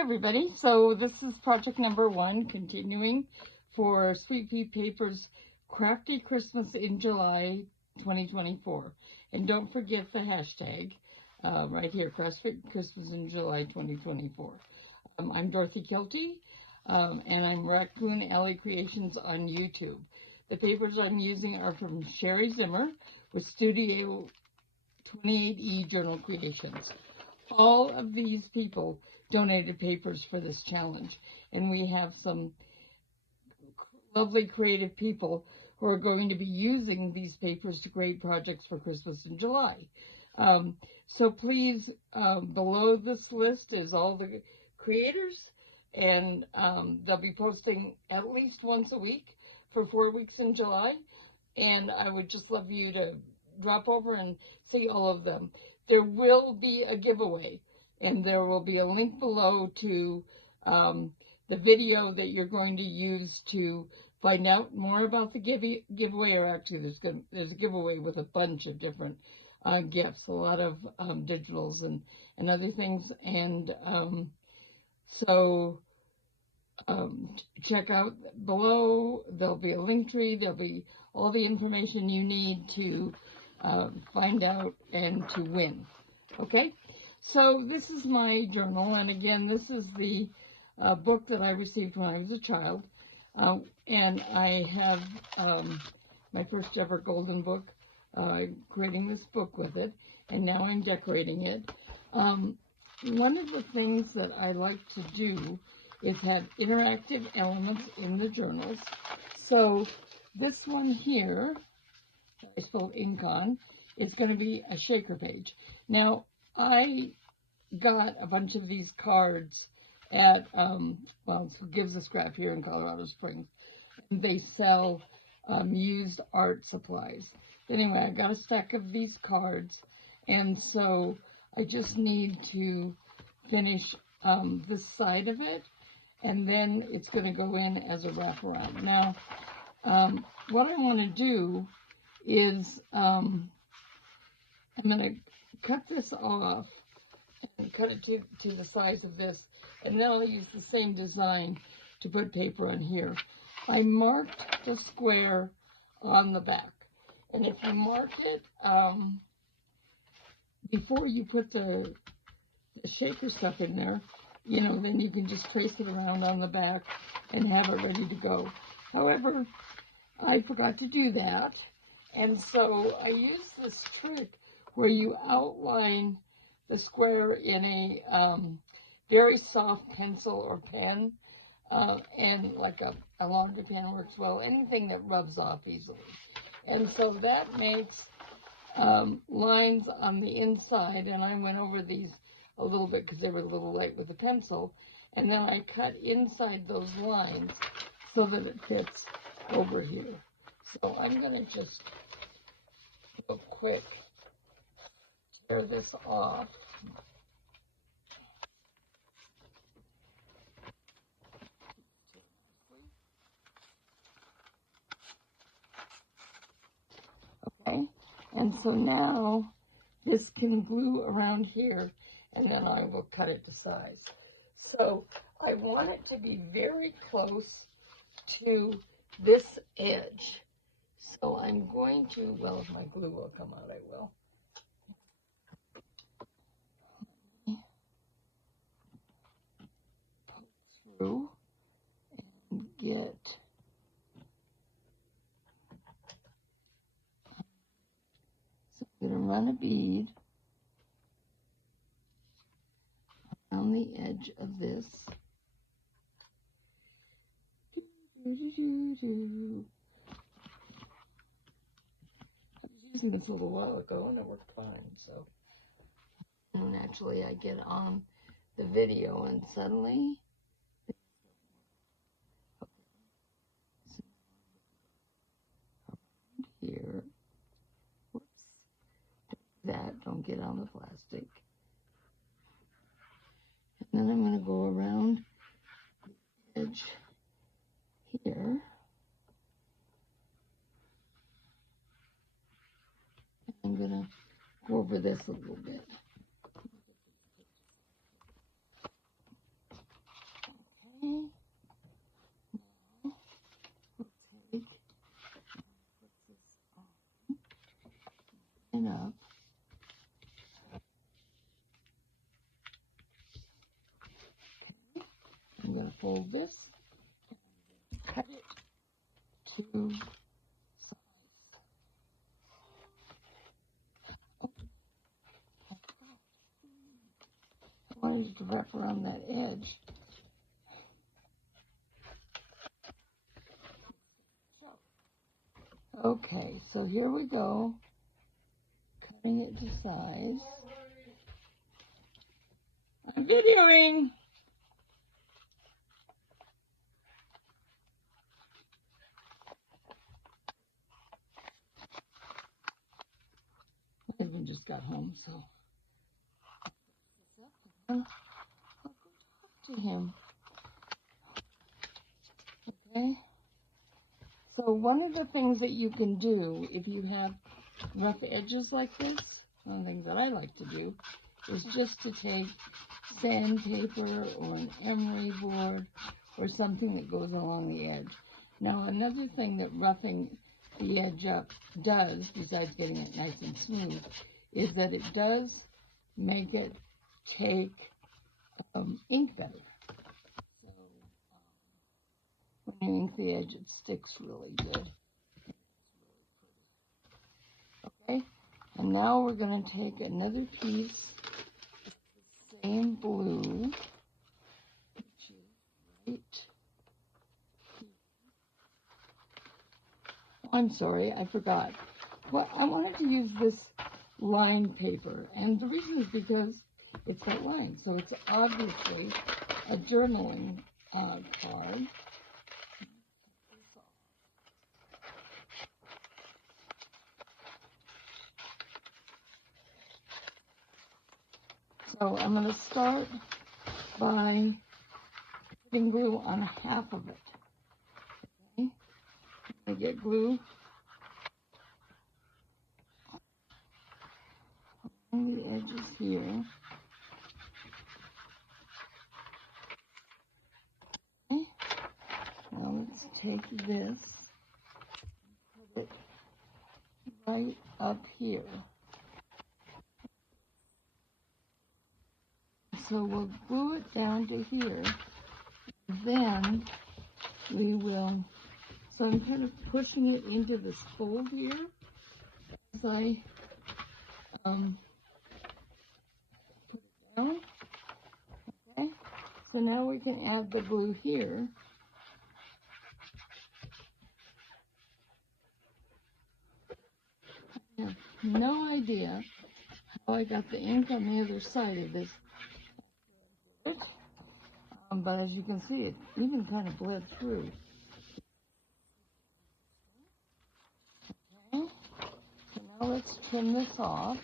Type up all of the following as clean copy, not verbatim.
Everybody, so this is project number 1, continuing for Sweet Pea Paper's Crafty Christmas in July 2024. And don't forget the hashtag right here, Crafty Christmas in July 2024. I'm Dorothy Kilty, and I'm Raccoon Alley Creations on YouTube. The papers I'm using are from Sherry Zimmer with Studio 28E Journal Creations. All of these people donated papers for this challenge, and we have some lovely creative people who are going to be using these papers to create projects for Christmas in July. So please, below this list is all the creators, and they'll be posting at least once a week for 4 weeks in July, and I would just love you to drop over and see all of them. There will be a giveaway, and there will be a link below to the video that you're going to use to find out more about the giveaway, or actually there's a giveaway with a bunch of different gifts, a lot of digitals and other things, and so check out below. There'll be a link tree, there'll be all the information you need to find out and to win. Okay, so this is my journal, and again, this is the book that I received when I was a child, and I have my first ever golden book, creating this book with it, and now I'm decorating it. One of the things that I like to do is have interactive elements in the journals. So this one here, I spelled ink on, is going to be a shaker page. Now, I got a bunch of these cards at, well, it's Gives a Scrap here in Colorado Springs. They sell used art supplies. Anyway, I got a stack of these cards, and so I just need to finish this side of it, and then it's going to go in as a wraparound. Now, what I want to do is I'm going to cut this off and cut it to the size of this, and then I'll use the same design to put paper on here. I marked the square on the back, and if you mark it before you put the shaker stuff in there, you know, then you can just trace it around on the back and have it ready to go. However, I forgot to do that, and so I use this trick where you outline the square in a very soft pencil or pen, and like a laundry pen works well, anything that rubs off easily. And so that makes lines on the inside, and I went over these a little bit because they were a little light with the pencil, and then I cut inside those lines so that it fits over here. So I'm going to just real quick tear this off. Okay, and so now this can glue around here, and then I will cut it to size. So I want it to be very close to this edge. So I'm going to, well, if my glue will come out, I will. Poke through and get I'm going to run a bead around the edge of this. I was using this a little while ago and it worked fine. So, and naturally I get on the video and suddenly here. That don't get on the plastic, and then I'm going to go around the edge here, and I'm going to go over this a little bit. I'm going to fold this, cut it to size. Oh, I wanted it to wrap around that edge. Okay, so here we go, cutting it to size. I'm videoing. My husband just got home, so I'll go talk to him. Okay. So one of the things that you can do if you have rough edges like this, one of the things that I like to do is just to take sandpaper or an emery board or something that goes along the edge. Now another thing that roughing the edge up does, besides getting it nice and smooth, is that it does make it take ink better. So when you ink the edge, it sticks really good. Okay, and now we're going to take another piece of the same blue, which is right. I'm sorry, I forgot. Well, I wanted to use this lined paper, and the reason is because it's got lines, so it's obviously a journaling card. So I'm going to start by putting glue on half of it. Okay, I get glue on the edges here. Okay, now let's take this and put it right up here. So we'll glue it down to here. Then we will, so I'm kind of pushing it into this fold here as I put it down. Okay, so now we can add the glue here. I have no idea how I got the ink on the other side of this. But as you can see, it even kind of bled through. Okay, so now let's trim this off.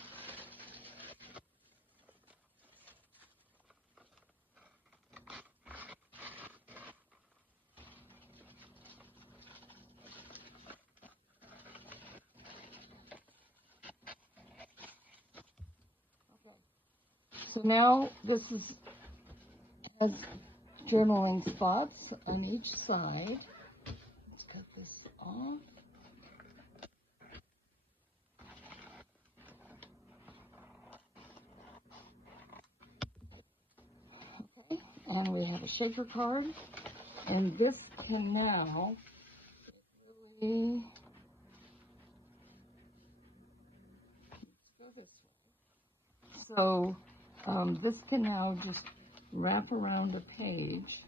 Okay, so now this has journaling spots on each side. Let's cut this off. Okay, and we have a shaker card, and this can now really, let's go this way. So this can now just wrap around the page,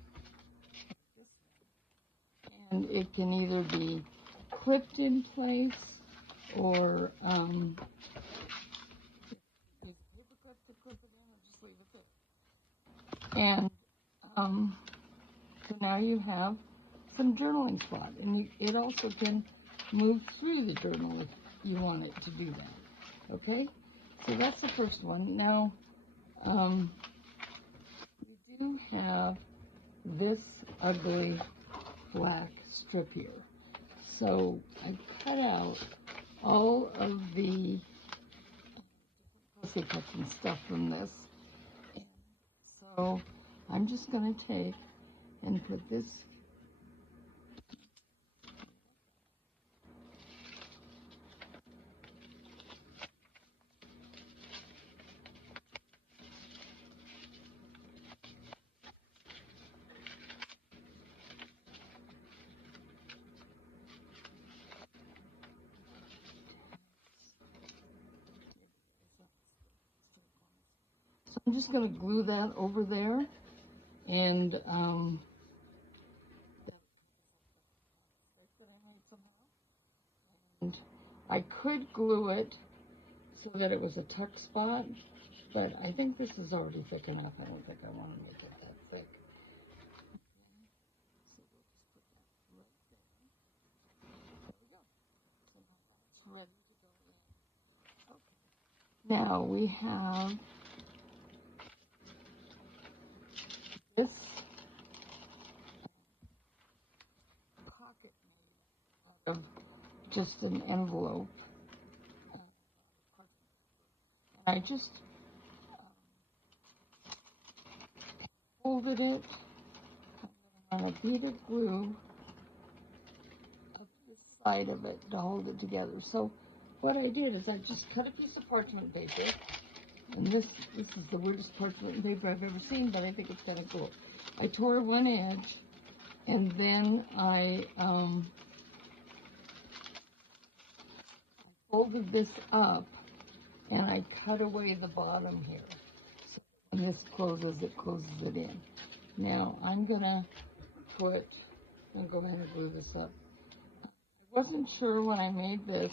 and it can either be clipped in place or use a paper clip to clip it in, or just leave it there. And so now you have some journaling spot, and it also can move through the journal if you want it to do that. Okay, so that's the first one. Now we do have this ugly black strip here, so I cut out all of the pussy cuts and stuff from this, and so I'm just going to take and put this I'm just going to glue that over there, and and I could glue it so that it was a tuck spot, but I think this is already thick enough. I don't think I want to make it that thick. So we'll just put that right there. There we go. So now that's ready to go in. Okay. Now we have this pocket made out of just an envelope. And I just folded it on a bead of glue up the side of it to hold it together. So what I did is I just cut a piece of parchment paper, and this is the weirdest parchment paper I've ever seen, but I think it's kind of cool. I tore one edge, and then I folded this up, and I cut away the bottom here. So when this closes, it closes it in. Now I'm gonna I'll go ahead and glue this up. I wasn't sure when I made this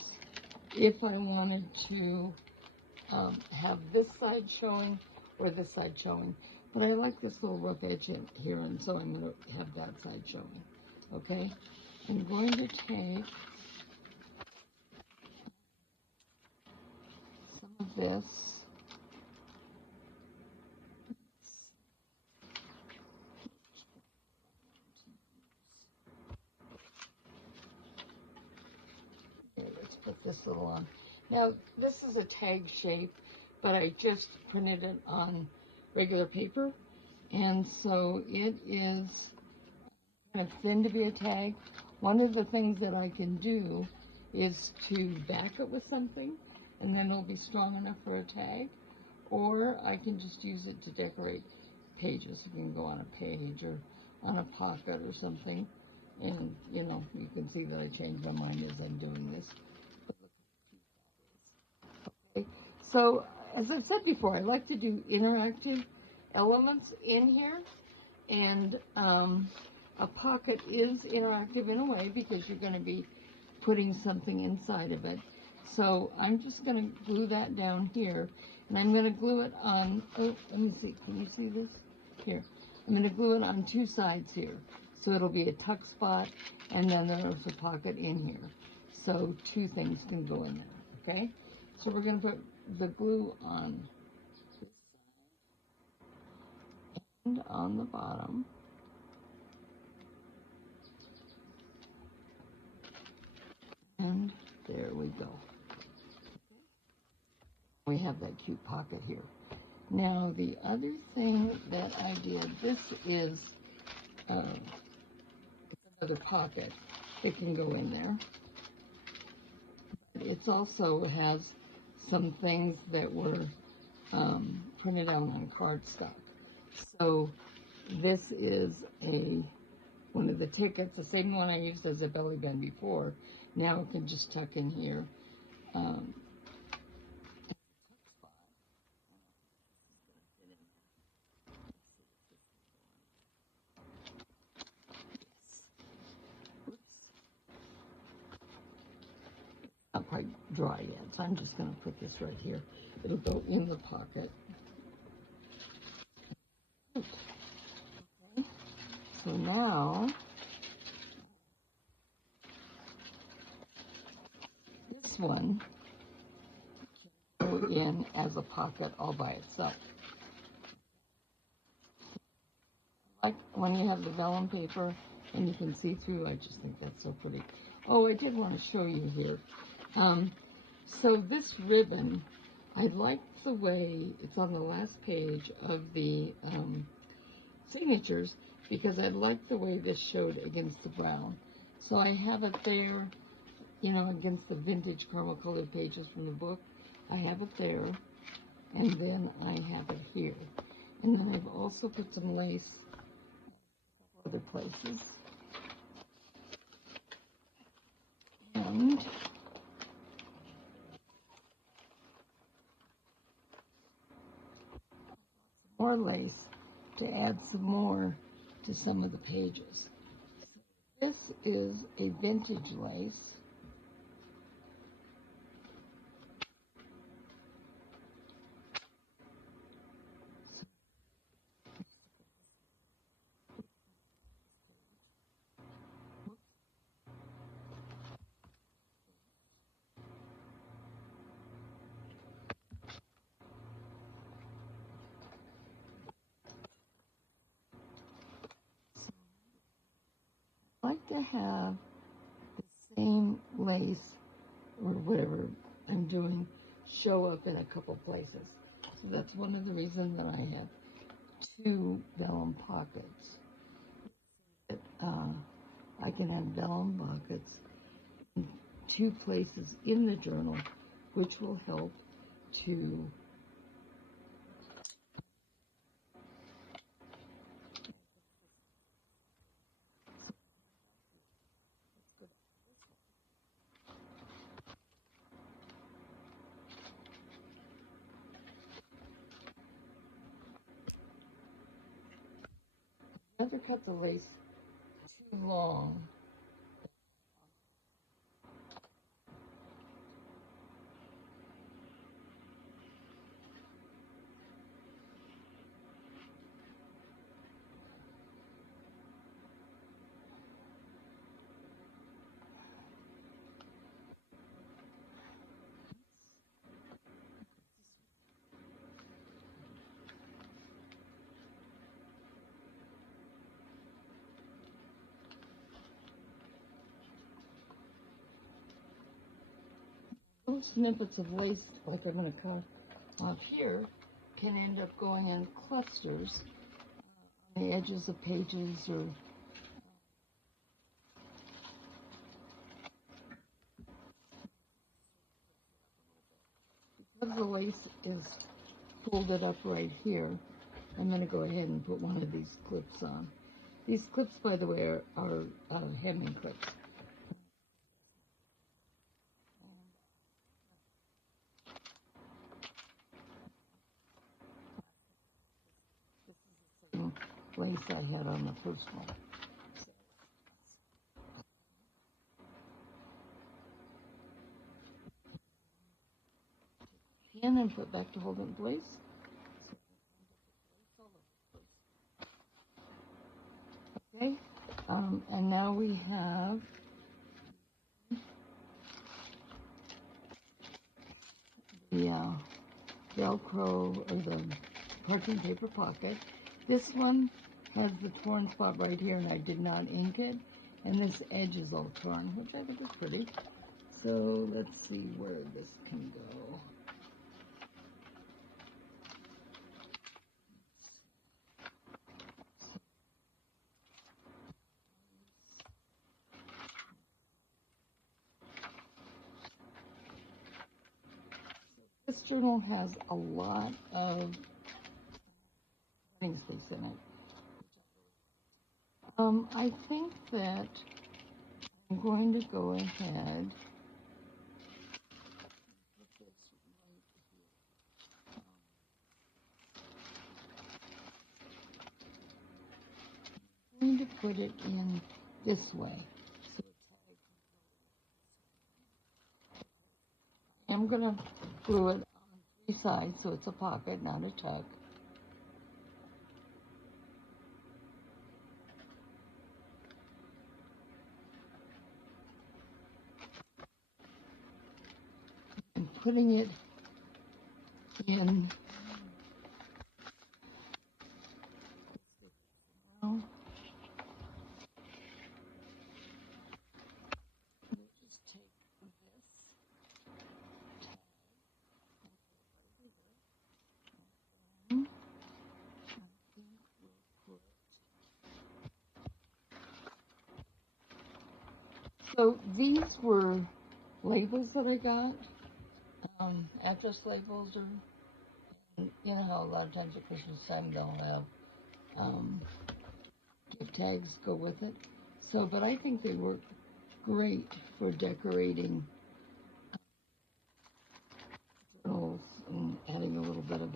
if I wanted to have this side showing or this side showing, but I like this little rough edge in here, and so I'm going to have that side showing. Okay, I'm going to take some of this. Okay, let's put this little on. Now, this is a tag shape, but I just printed it on regular paper, and so it is kind of thin to be a tag. One of the things that I can do is to back it with something, and then it'll be strong enough for a tag, or I can just use it to decorate pages. You can go on a page or on a pocket or something, and you know, you can see that I change my mind as I'm doing this. Okay. So, as I've said before, I like to do interactive elements in here, and a pocket is interactive in a way because you're going to be putting something inside of it. So I'm just going to glue that down here, and I'm going to glue it on, oh, let me see, can you see this? Here. I'm going to glue it on two sides here. So it'll be a tuck spot, and then there's a pocket in here. So two things can go in there, okay? So we're going to put the glue on this side and on the bottom. And there we go. We have that cute pocket here. Now, the other thing that I did, this is another pocket that can go in there. It also has some things that were printed out on cardstock. So this is one of the tickets, the same one I used as a belly band before. Now it can just tuck in here. Not quite dry yet, so I'm just going to put this right here. It'll go in the pocket. Okay. So now, this one can go in as a pocket all by itself. Like when you have the vellum paper and you can see through, I just think that's so pretty. Oh, I did want to show you here. So this ribbon, I like the way it's on the last page of the signatures, because I like the way this showed against the brown. So I have it there, you know, against the vintage caramel colored pages from the book. I have it there, and then I have it here. And then I've also put some lace other places. And more lace to add some more to some of the pages. This is a vintage lace. I like to have the same lace or whatever I'm doing show up in a couple places. So that's one of the reasons that I have two vellum pockets. I can have vellum pockets in two places in the journal, which will help to never cut the lace too long. Little snippets of lace, like I'm going to cut off here, can end up going in clusters on the edges of pages or because the lace is folded up right here. I'm going to go ahead and put one of these clips on. These clips, by the way, are hemming clips. This is the same lace I had on the first one. And put back to hold it in place. Okay, and now we have the Velcro or the parchment paper pocket. This one has the torn spot right here, and I did not ink it. And this edge is all torn, which I think is pretty. So let's see where this can go. This journal has a lot of writing space in it. I think that I'm going to go ahead. I'm going to put it in this way. So I'm going to glue it on three sides so it's a pocket, not a tuck. And putting it in now. Just take this tag. So these were labels that I got, address labels, or you know how a lot of times at Christmas time they'll have gift tags go with it. So, but I think they work great for decorating journals and adding a little bit of.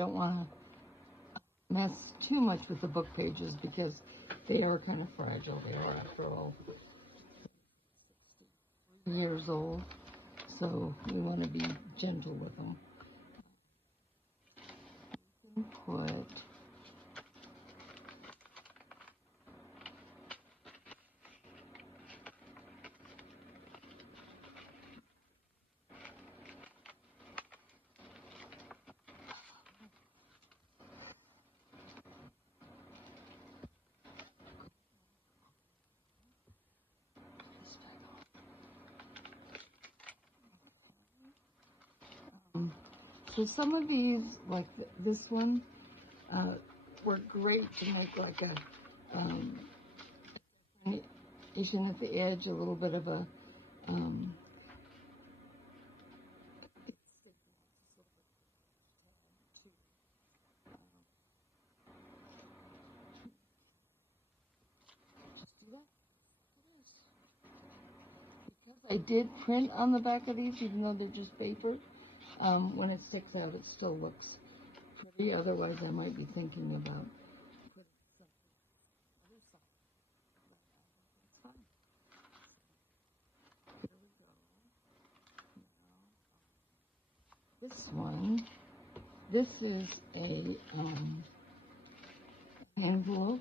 don't want to mess too much with the book pages because they are kind of fragile. They are, after all, years old, so we want to be gentle with them. Put so some of these, like this one, work great to make like a addition at the edge, a little bit of a I did print on the back of these, even though they're just paper. When it sticks out, it still looks pretty. Otherwise, I might be thinking about putting something on the other side. But that's fine. Here we go. Now, this one, this is a envelope.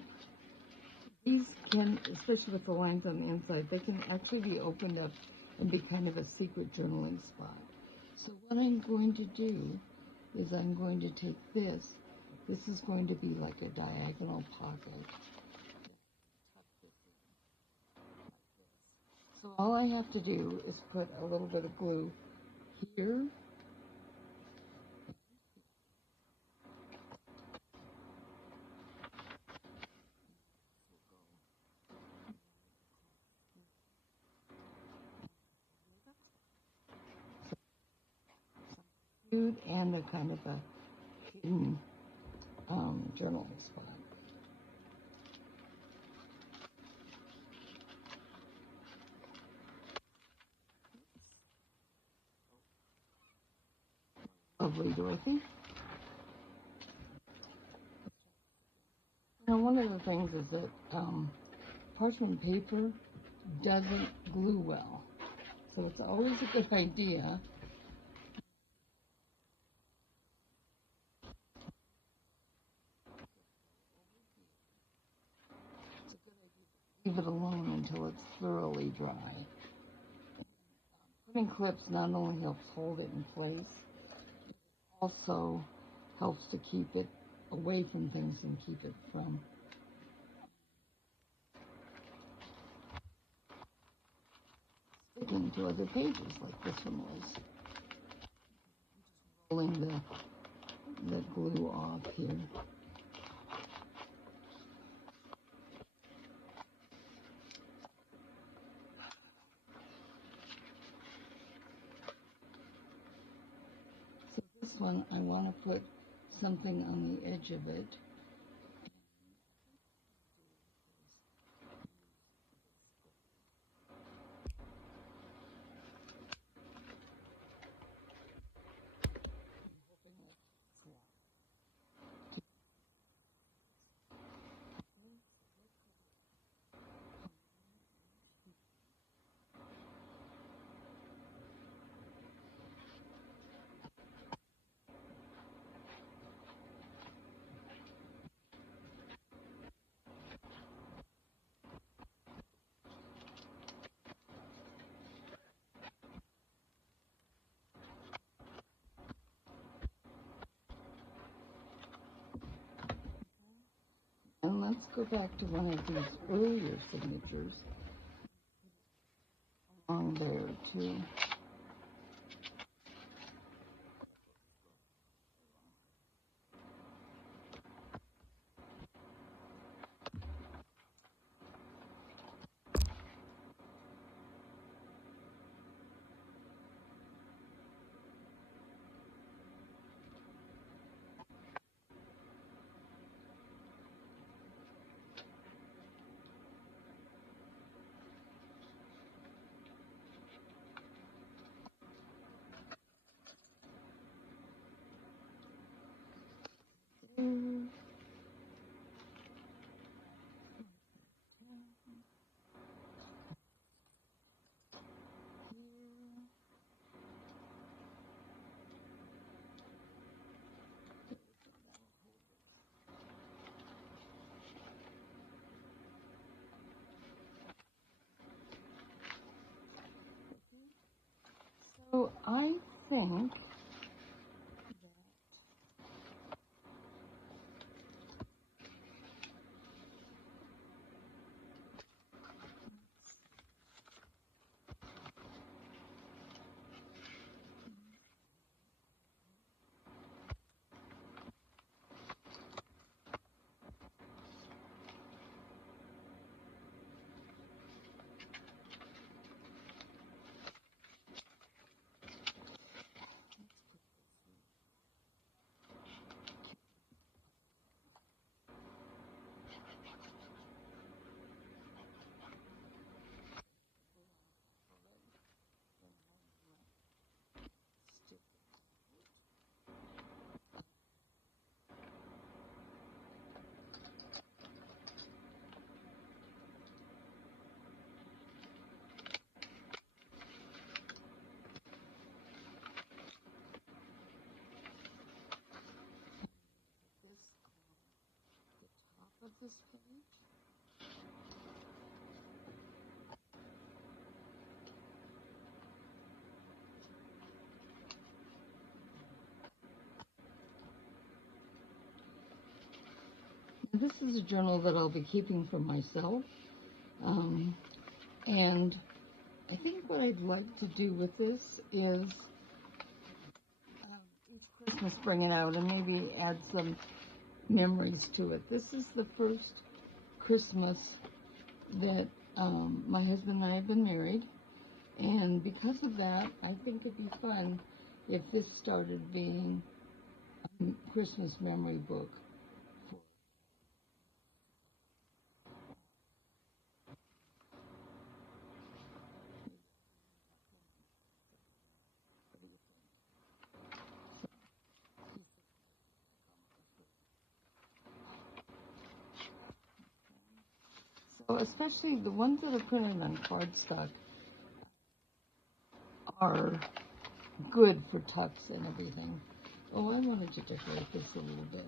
These can, especially with the lines on the inside, they can actually be opened up and be kind of a secret journaling spot. So what I'm going to do is I'm going to take this. This is going to be like a diagonal pocket. So all I have to do is put a little bit of glue here. And a kind of a hidden journaling spot. Lovely, Dorothy. Now, one of the things is that parchment paper doesn't glue well, so it's always a good idea to leave it alone until it's thoroughly dry. Putting clips not only helps hold it in place, it also helps to keep it away from things and keep it from sticking to other pages like this one was. Rolling the glue off here. So this one, I want to put something on the edge of it. And let's go back to one of these earlier signatures along there too. this page. This is a journal that I'll be keeping for myself. And I think what I'd like to do with this is each Christmas bring it out and maybe add some memories to it. This is the first Christmas that my husband and I have been married. And because of that, I think it'd be fun if this started being a Christmas memory book. So especially the ones that are printed on cardstock are good for tucks and everything. Oh, I wanted to decorate this a little bit.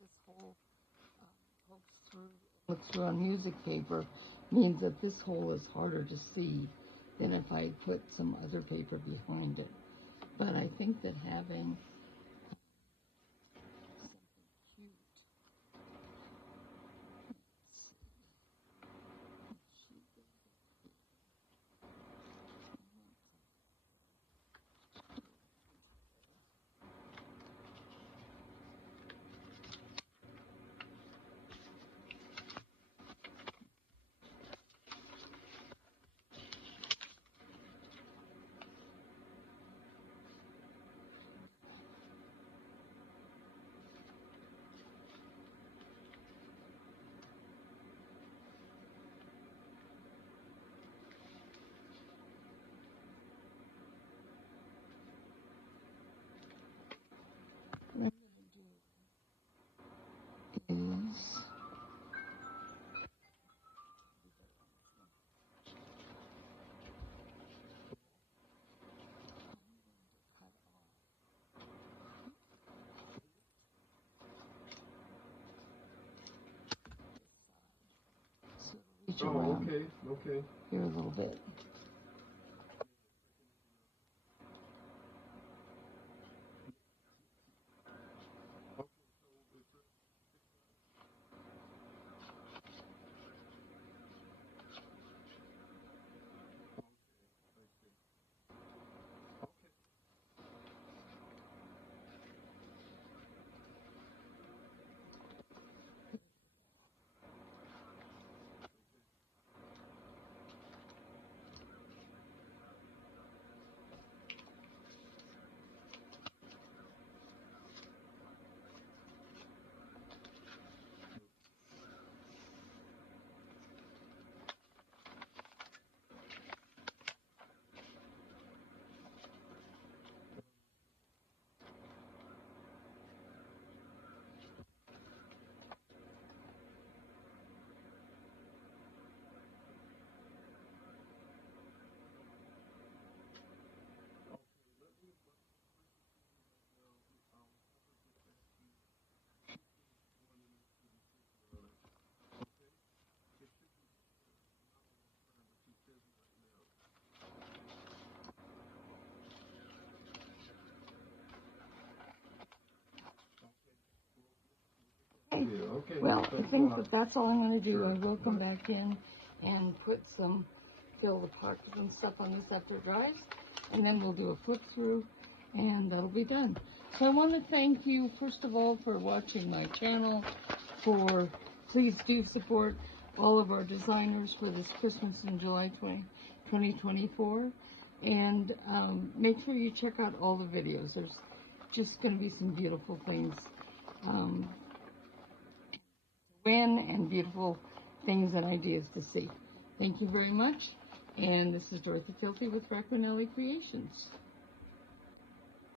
This whole looks through on music paper means that this hole is harder to see than if I put some other paper behind it. But I think that having is reach around okay. here a little bit. Well, I think that that's all I'm going to do. I will come back in and fill the pockets and stuff on this after it dries, and then we'll do a flip through, and that'll be done. So I want to thank you, first of all, for watching my channel, please do support all of our designers for this Christmas in July 2024, and make sure you check out all the videos. There's just going to be some beautiful things. And beautiful things and ideas to see. Thank you very much. And this is Dorothy Filthy with Raquinelli Creations.